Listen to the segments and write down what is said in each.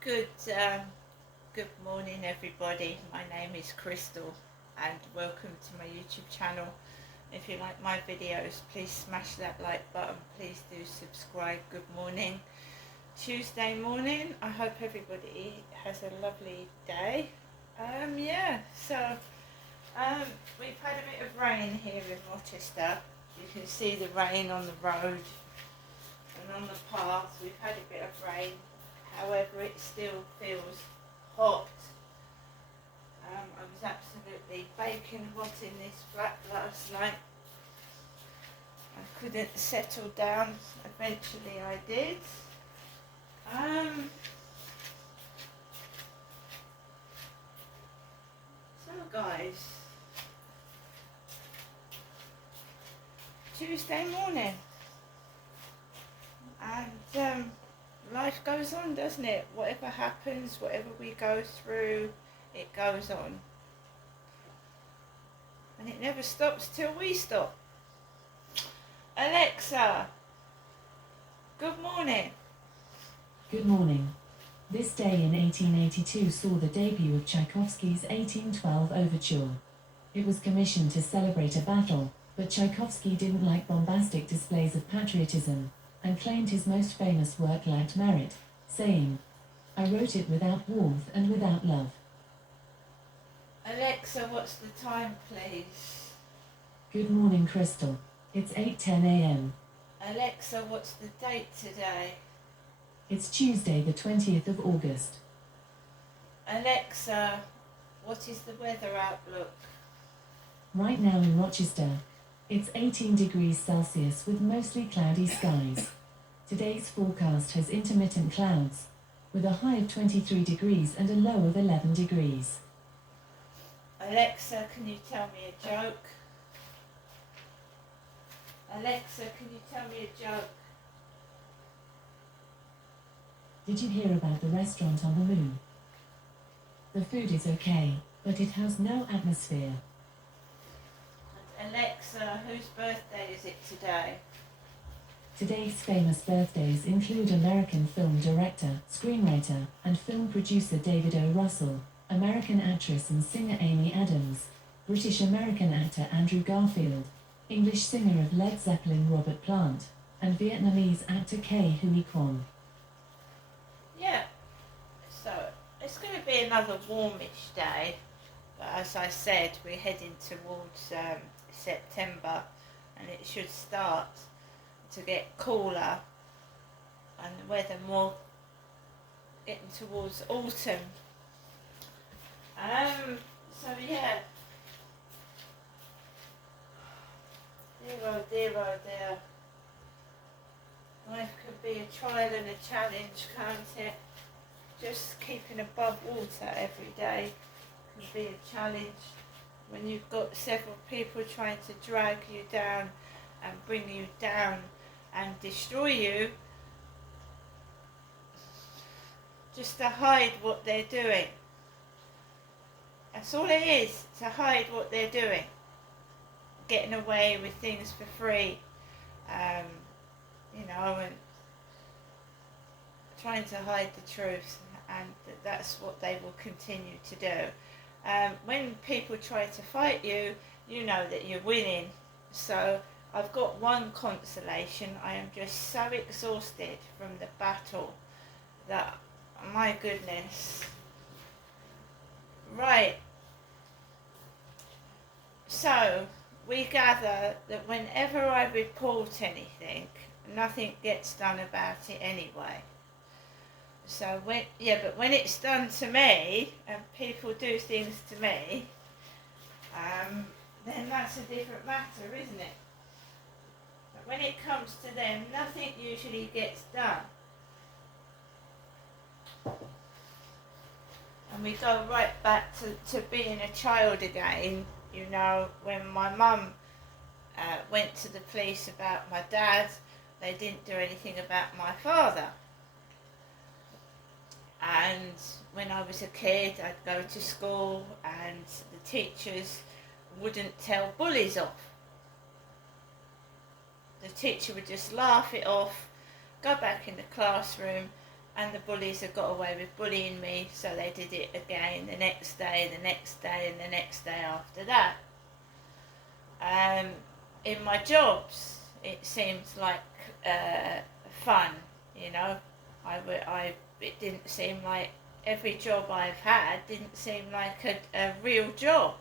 Good, good morning, everybody. My name is Crystal, and welcome to my YouTube channel. If you like my videos, please smash that like button. Please do subscribe. Good morning, Tuesday morning. I hope everybody has a lovely day. We've had a bit of rain here in Rochester. You can see the rain on the road and on the path. We've had a bit of rain. However, it still feels hot. I was absolutely baking hot in this flat last night. I couldn't settle down. Eventually I did. So guys, Tuesday morning, and life goes on, doesn't it? Whatever happens, whatever we go through, it goes on. And it never stops till we stop. Alexa, good morning. Good morning. This day in 1882 saw the debut of Tchaikovsky's 1812 Overture. It was commissioned to celebrate a battle, but Tchaikovsky didn't like bombastic displays of patriotism, and claimed his most famous work lacked merit, saying, "I wrote it without warmth and without love." Alexa, what's the time, please? Good morning, Crystal. It's 8:10 a.m. Alexa, what's the date today? It's Tuesday, the 20th of August. Alexa, what is the weather outlook? Right now in Rochester, it's 18 degrees Celsius with mostly cloudy skies. Today's forecast has intermittent clouds, with a high of 23 degrees and a low of 11 degrees. Alexa, can you tell me a joke? Alexa, can you tell me a joke? Did you hear about the restaurant on the moon? The food is okay, but it has no atmosphere. And Alexa, whose birthday is it today? Today's famous birthdays include American film director, screenwriter, and film producer David O. Russell, American actress and singer Amy Adams, British-American actor Andrew Garfield, English singer of Led Zeppelin Robert Plant, and Vietnamese actor Ke Huy Quan. Yeah, so it's going to be another warmish day, but as I said, we're heading towards September, and it should start to get cooler and the weather more getting towards autumn. So yeah, dear oh dear, life can be a trial and a challenge, can't it? Just keeping above water every day can be a challenge when you've got several people trying to drag you down and bring you down and destroy you just to hide what they're doing. That's all it is, to hide what they're doing. Getting away with things for free, and trying to hide the truth, and that's what they will continue to do. When people try to fight you, you know that you're winning. So I've got one consolation: I am just so exhausted from the battle that, my goodness. Right. So we gather that whenever I report anything, nothing gets done about it anyway. So but when it's done to me and people do things to me, then that's a different matter, isn't it? But when it comes to them, nothing usually gets done. And we go right back to being a child again, when my mum went to the police about my dad, they didn't do anything about my father. And when I was a kid, I'd go to school and the teachers wouldn't tell bullies off. The teacher would just laugh it off, go back in the classroom and the bullies had got away with bullying me, so they did it again the next day, the next day, and the next day after that. In my jobs, it seems like fun, you know. It didn't seem like every job I've had didn't seem like a real job.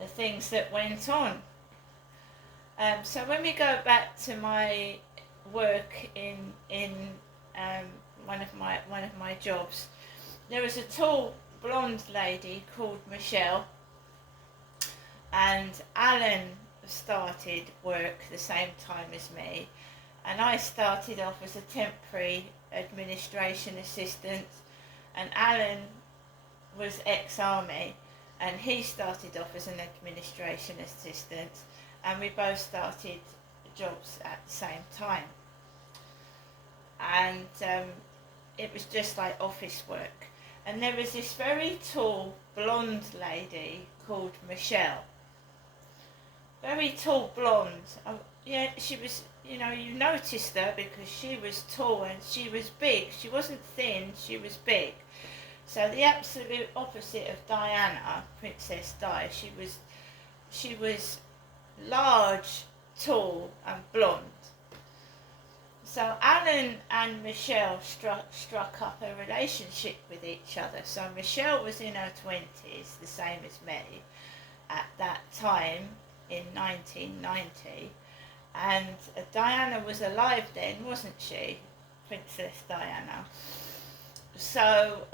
The things that went on. So when we go back to my work in one of my jobs, there was a tall blonde lady called Michelle, and Alan started work the same time as me, and I started off as a temporary administration assistant, and Alan was ex-army, and he started off as an administration assistant, and we both started jobs at the same time. And it was just like office work. And there was this very tall blonde lady called Michelle. Very tall blonde. Oh, yeah, she was, you know, you noticed her because she was tall and she was big. She wasn't thin, she was big. So the absolute opposite of Diana, Princess Di. She was large, tall and blonde. So Alan and Michelle struck up a relationship with each other. So Michelle was in her 20s, the same as me, at that time in 1990. And Diana was alive then, wasn't she? Princess Diana. So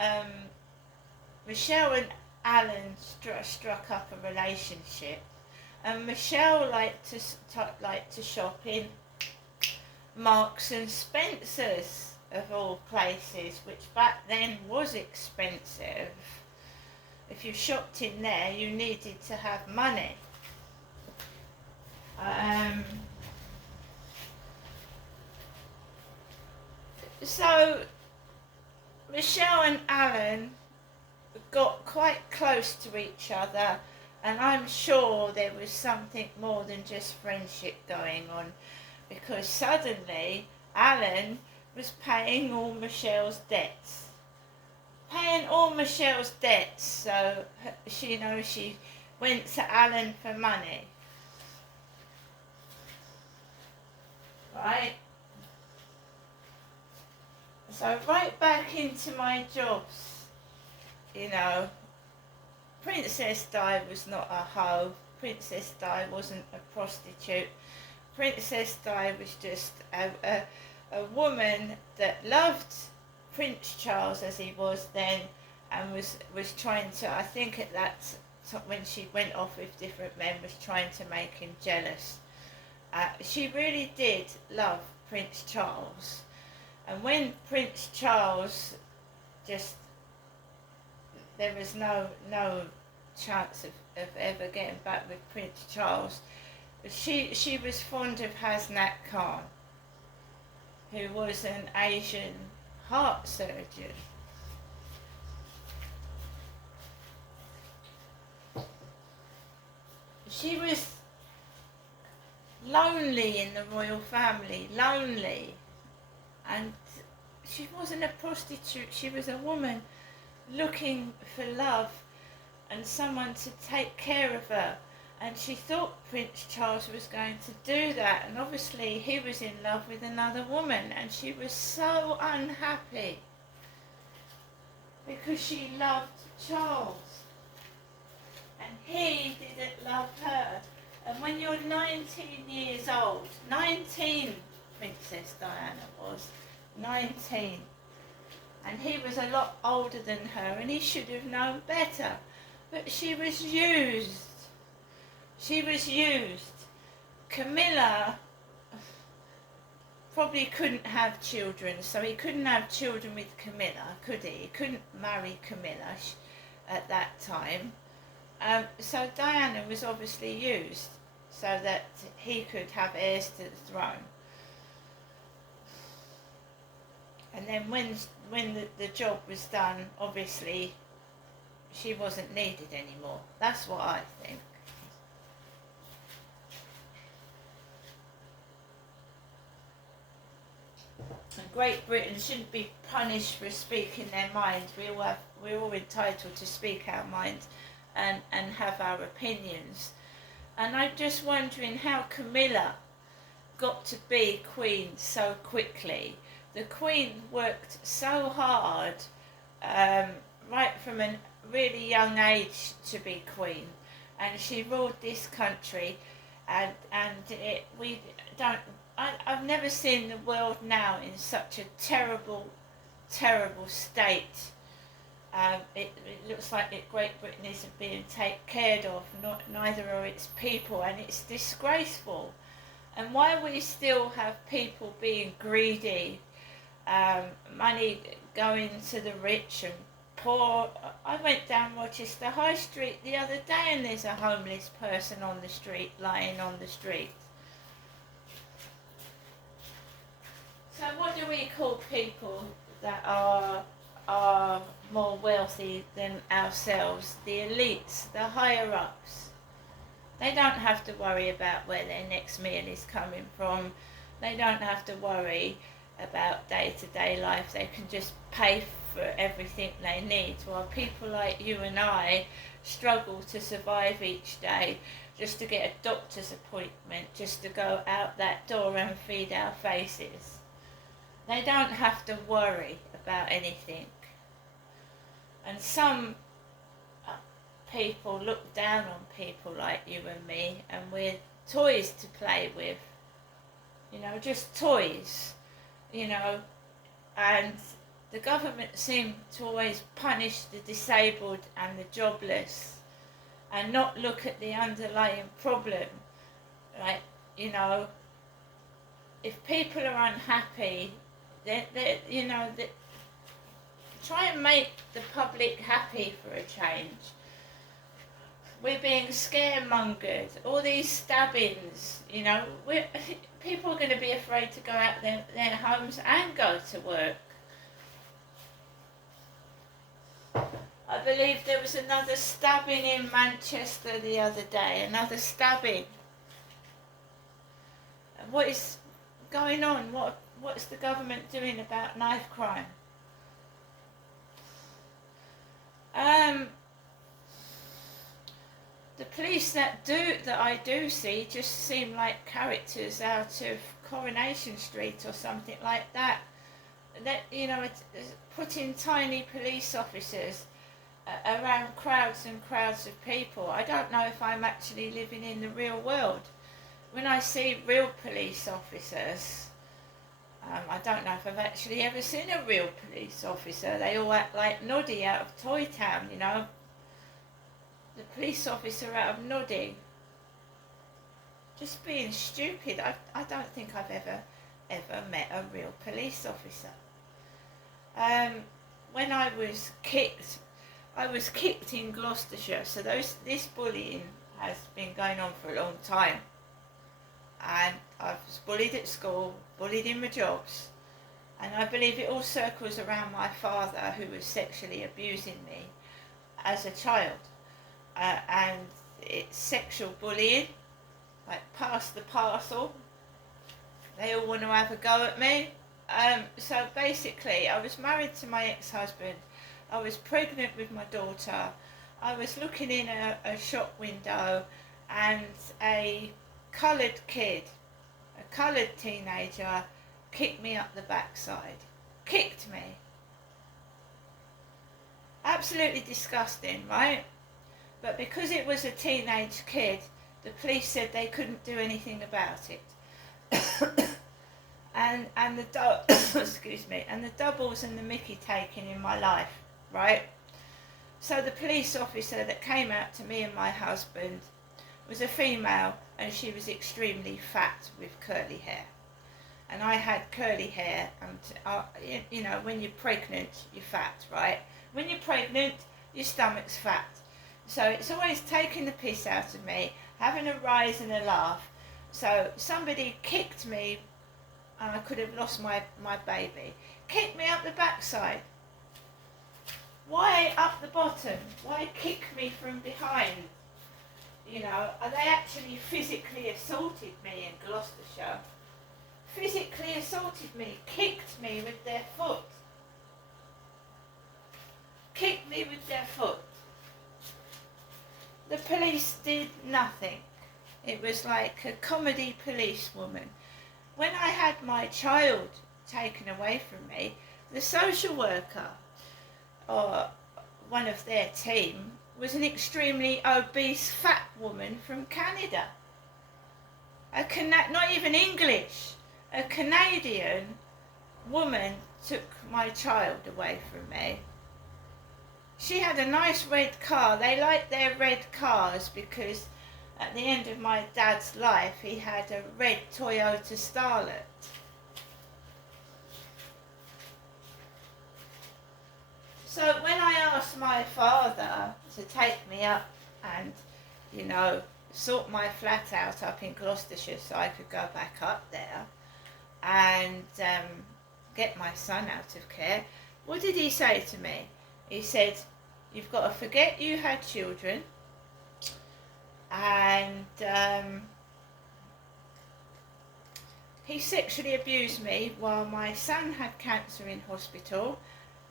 Michelle and Alan struck up a relationship. And Michelle liked to shop in Marks and Spencer's, of all places, which back then was expensive. If you shopped in there, you needed to have money. So Michelle and Alan got quite close to each other, and I'm sure there was something more than just friendship going on, because suddenly Alan was paying all Michelle's debts. So she went to Alan for money. Right? So right back into my jobs, you know, Princess Di was not a hoe. Princess Di wasn't a prostitute. Princess Di was just a woman that loved Prince Charles as he was then, and was trying to, I think at that when she went off with different men, was trying to make him jealous. She really did love Prince Charles, and when Prince Charles there was no chance of ever getting back with Prince Charles. She was fond of Hasnat Khan, who was an Asian heart surgeon. She was lonely in the royal family, lonely, and she wasn't a prostitute. She was a woman looking for love and someone to take care of her, and she thought Prince Charles was going to do that, and obviously he was in love with another woman, and she was so unhappy because she loved Charles and he didn't love her. And when you're 19 years old, 19, Princess Diana was 19, and he was a lot older than her, and he should have known better. But she was used. She was used. Camilla probably couldn't have children, so he couldn't have children with Camilla, could he? He couldn't marry Camilla at that time. So Diana was obviously used so that he could have heirs to the throne. And then when the job was done, obviously she wasn't needed anymore. That's what I think. Great Britain shouldn't be punished for speaking their minds. We're all entitled to speak our minds and have our opinions. And I'm just wondering how Camilla got to be Queen so quickly. The Queen worked so hard, right from a really young age to be Queen, and she ruled this country, and we don't. I've never seen the world now in such a terrible state. It looks like Great Britain isn't being taken care of, neither are its people, and it's disgraceful. And why we still have people being greedy, money going to the rich and poor. I went down Rochester High Street the other day and there's a homeless person on the street, lying on the street. So what do we call people that are more wealthy than ourselves? The elites, the higher ups. They don't have to worry about where their next meal is coming from. They don't have to worry about day-to-day life. They can just pay for everything they need, while people like you and I struggle to survive each day, just to get a doctor's appointment, just to go out that door and feed our faces. They don't have to worry about anything. And some people look down on people like you and me, and we're toys to play with. You know, just toys. You know, and the government seem to always punish the disabled and the jobless and not look at the underlying problem. Like, you know, if people are unhappy, try and make the public happy for a change. We're being scaremongered, all these stabbings, you know, people are going to be afraid to go out their homes and go to work. I believe there was another stabbing in Manchester the other day, another stabbing. What is going on? What's the government doing about knife crime? The police that I do see just seem like characters out of Coronation Street or something like that. That, you know, it's putting tiny police officers around crowds and crowds of people. I don't know if I'm actually living in the real world. When I see real police officers, I don't know if I've actually ever seen a real police officer. They all act like Noddy out of Toy Town, you know. The police officer out of Noddy. Just being stupid. I don't think I've ever met a real police officer. When I was kicked in Gloucestershire, so this bullying has been going on for a long time. And I was bullied at school, bullied in my jobs, and I believe it all circles around my father, who was sexually abusing me as a child. And it's sexual bullying, like pass the parcel. They all want to have a go at me. So basically, I was married to my ex-husband. I was pregnant with my daughter. I was looking in a shop window, and a coloured kid, a coloured teenager, kicked me up the backside. Kicked me. Absolutely disgusting, right? But because it was a teenage kid, the police said they couldn't do anything about it. and the excuse me, and the doubles and the mickey taking in my life, right? So the police officer that came out to me and my husband was a female, and she was extremely fat with curly hair. And I had curly hair, and you know, when you're pregnant, you're fat, right? When you're pregnant, your stomach's fat. So it's always taking the piss out of me, having a rise and a laugh. So somebody kicked me, and I could have lost my baby. Kicked me up the backside. Why up the bottom? Why kick me from behind? You know, they actually physically assaulted me in Gloucestershire. physically assaulted me, kicked me with their foot. Kicked me with their foot. The police did nothing. It was like a comedy policewoman. When I had my child taken away from me, the social worker, or one of their team, was an extremely obese fat woman from Canada. Not even English. A Canadian woman took my child away from me. She had a nice red car. They liked their red cars because at the end of my dad's life he had a red Toyota Starlet. So when I asked my father to take me up and, sort my flat out up in Gloucestershire so I could go back up there and get my son out of care, what did he say to me? He said, "You've got to forget you had children, and he sexually abused me while my son had cancer in hospital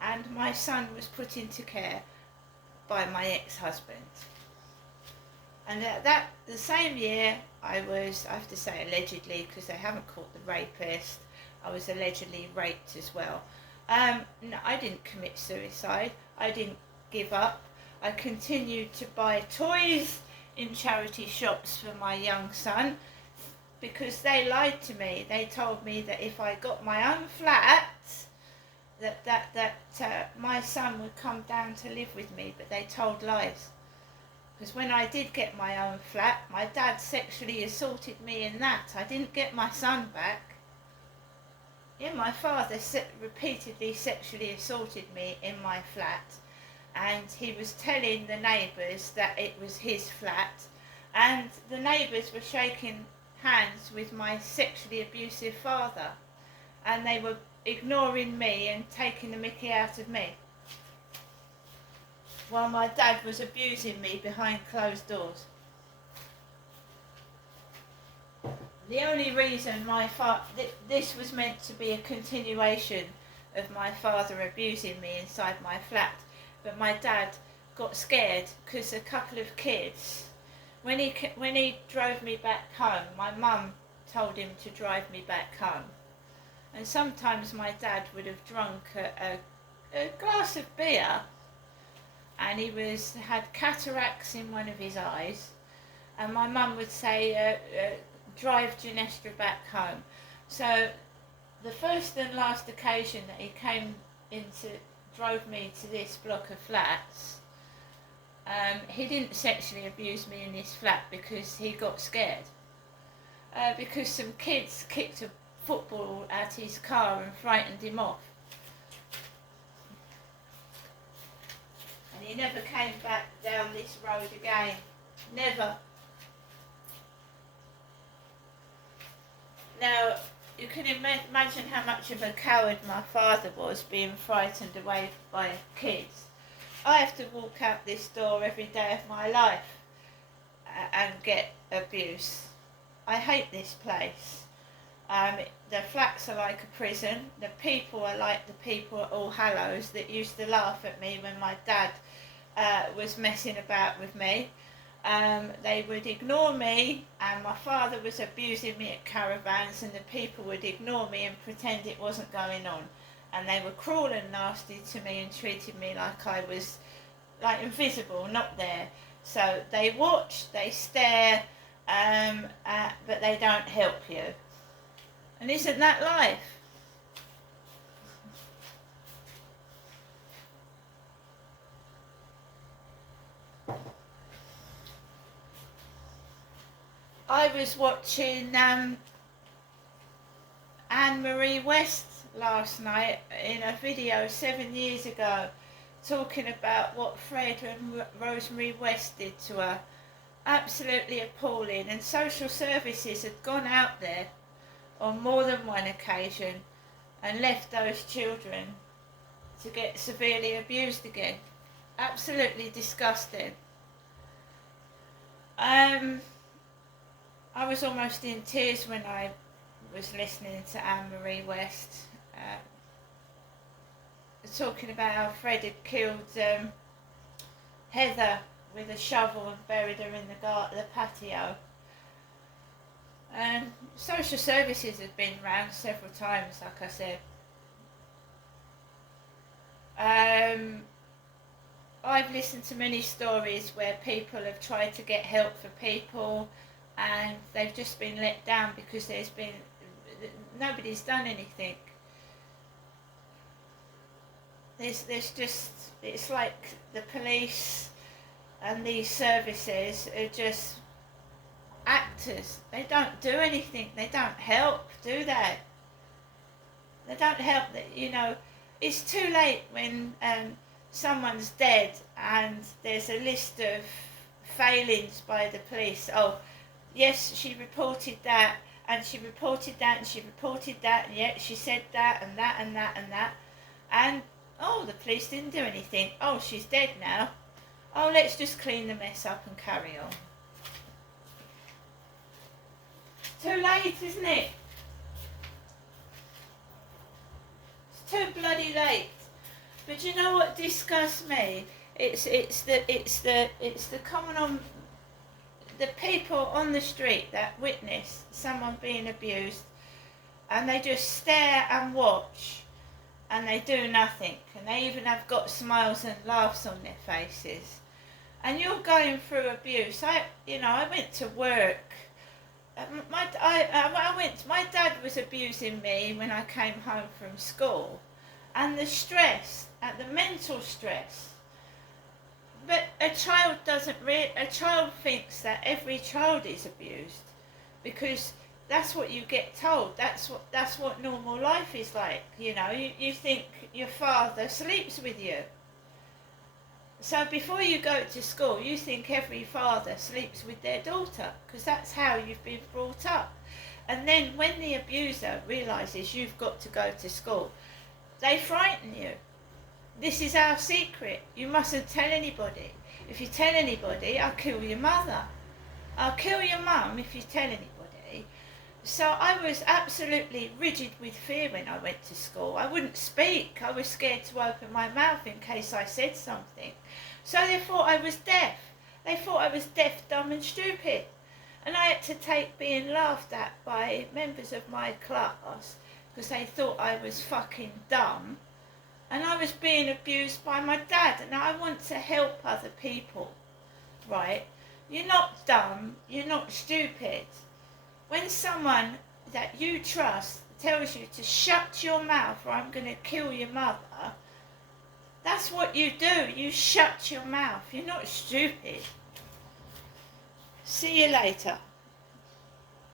and my son was put into care by my ex-husband." And the same year I have to say allegedly because they haven't caught the rapist, I was allegedly raped as well. No, I didn't commit suicide. I didn't give up. I continued to buy toys in charity shops for my young son because they lied to me. They told me that if I got my own flat, that my son would come down to live with me, but they told lies. Because when I did get my own flat, my dad sexually assaulted me in that. I didn't get my son back. Yeah, my father repeatedly sexually assaulted me in my flat, and he was telling the neighbours that it was his flat, and the neighbours were shaking hands with my sexually abusive father, and they were ignoring me and taking the mickey out of me, while my dad was abusing me behind closed doors. The only reason this was meant to be a continuation of my father abusing me inside my flat, but my dad got scared because a couple of kids, when he drove me back home, my mum told him to drive me back home, and sometimes my dad would have drunk a glass of beer, and he had cataracts in one of his eyes, and my mum would say, drive Ginestra back home. So the first and last occasion that he drove me to this block of flats, he didn't sexually abuse me in this flat because he got scared. Because some kids kicked a football at his car and frightened him off. And he never came back down this road again. Never. Now, you can imagine how much of a coward my father was, being frightened away by kids. I have to walk out this door every day of my life and get abuse. I hate this place. The flats are like a prison. The people are like the people at All Hallows that used to laugh at me when my dad was messing about with me. They would ignore me, and my father was abusing me at caravans, and the people would ignore me and pretend it wasn't going on. And they were cruel and nasty to me and treated me like I was invisible, not there. So they watch, they stare, but they don't help you. And isn't that life? I was watching Anne-Marie West last night in a video 7 years ago, talking about what Fred and Rosemary West did to her. Absolutely appalling. And social services had gone out there on more than one occasion and left those children to get severely abused again. Absolutely disgusting. I was almost in tears when I was listening to Anne-Marie West talking about how Fred had killed Heather with a shovel and buried her in the patio. And social services have been round several times, like I said. I've listened to many stories where people have tried to get help for people and they've just been let down because nobody's done anything. It's like the police and these services are just actors. They don't do anything. They don't help, do they? They don't help. It's too late when someone's dead and there's a list of failings by the police. Oh, yes, she reported that, and she reported that, and she reported that, and yet she said that, and that, and that, and that. And, oh, the police didn't do anything. Oh, she's dead now. Oh, let's just clean the mess up and carry on. Too late, isn't it? It's too bloody late. But you know what disgusts me? It's the people on the street that witness someone being abused, and they just stare and watch, and they do nothing, and they even have got smiles and laughs on their faces. And you're going through abuse. I went to work. My dad was abusing me when I came home from school, and the stress, the mental stress. But a child thinks that every child is abused, because that's what you get told. That's what normal life is like. You think your father sleeps with you. So before you go to school, you think every father sleeps with their daughter, because that's how you've been brought up. And then when the abuser realises you've got to go to school, they frighten you. This is our secret. You mustn't tell anybody. If you tell anybody, I'll kill your mother. I'll kill your mum if you tell anybody. So I was absolutely rigid with fear when I went to school. I wouldn't speak. I was scared to open my mouth in case I said something. So they thought I was deaf. They thought I was deaf, dumb and stupid. And I had to take being laughed at by members of my class because they thought I was fucking dumb. And I was being abused by my dad. And I want to help other people, right? You're not dumb. You're not stupid. When someone that you trust tells you to shut your mouth or I'm going to kill your mother, that's what you do. You shut your mouth. You're not stupid. See you later.